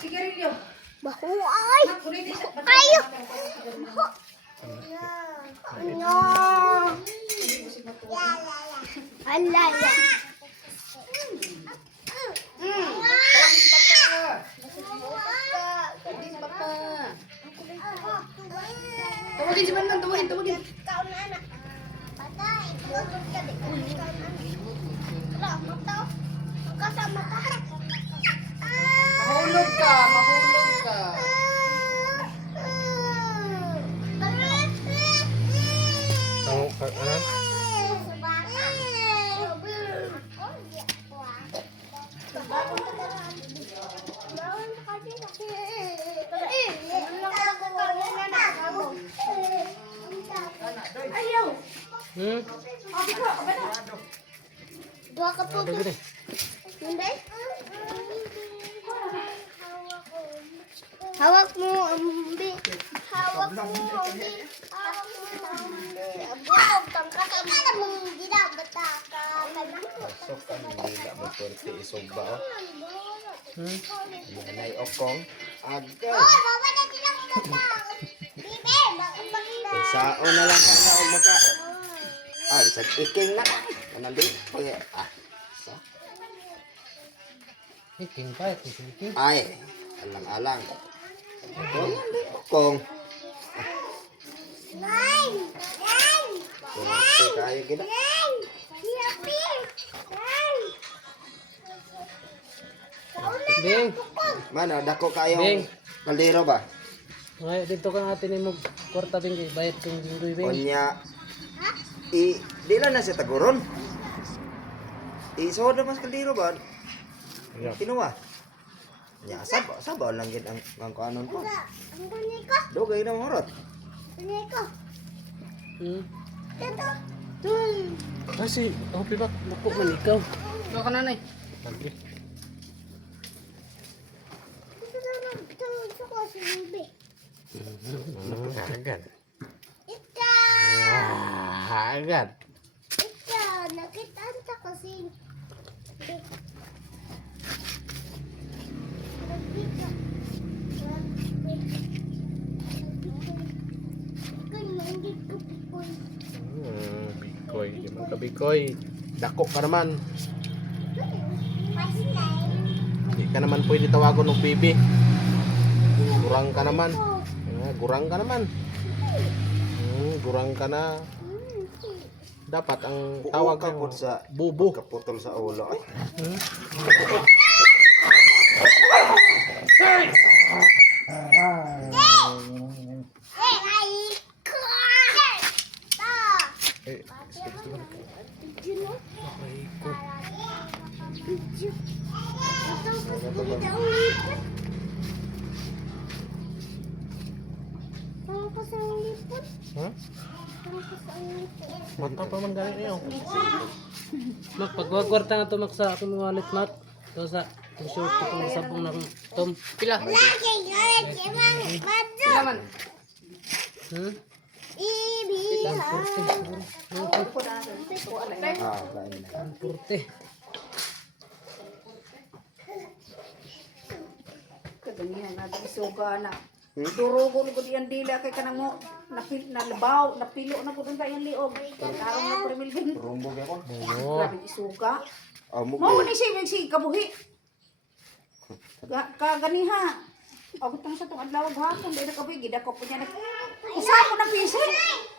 Sigarilyo. Bahuay. Ayo. No. Alala. Tawagin si Manon, tawagin. Kau na anak. Patay. Tulog ka di. Kau na anak. Wala, mataw. Kasama ka. Mahulog ka. Ayaw. Dua ka po. Hindi? Hawak mo, ambi. Hawak mo, ambi. Hawak mo, ambi. Wow, tangkasa mo mong ginabata ka. Sok kan nila mo perti isugba oh. Nanay okong agay. Oy, baba na silang bata. Bibi, bakit? Sao na lang kana og maka. Ay, sa iking na. Kanang di pag sa. Iking pa, iking. Ay, alang-alang. Oh, di okong. Nine! Kung kayo gina. Bing, Mana dako kayo Bing. kaldero ba? ngayon dito ka natin mo kwarta bing bayad kong linggoy bing. Onya di lang na siya taguron. Isood na mas kaldero ba? Kinuha. Ya, sabaw lang gid ang kuanon po. Ang ganyan ko. Dugay na morot. Ganyan ko. Dito. Kasi, hopi ba, mako man ikaw. Ikaw ka nanay. Lagi. Dito lang. Ito ko si Bibi. Agad. Ika! Agad. Ika! Nakitaan sa kasi. Nagbika. Ganyan ko pikoy. Bikoy, di man ka bikoy. Dako ka naman. Hindi ka naman pwede tawagon ng baby. Gurang ka naman. Gurang ka naman. Gurang ka na. Dapat ang tawag ka kapot sa bubo. kaputol sa ulo. Ay. Eh, ha? Mata pa man gani niyo. Mak pagwagwarta na to mak sa akong mga wallet mak. To sa short ko tong sabong na tom. Pila. Pila man. Hmm? Kain na. Purte. Kaganihan natin isuga na. Durugo ko diyan dila kay kanang mo nalabaw, napilo na ko dun kay liog. Karon na ko rimilbing. Rumbog ako. Oo. Grabe isuga. Mo Mo ni si kabuhi. Kaganiha. Ako tang sa tong adlaw hapon dili ka bigi dako po niya. Usa ko na pisik.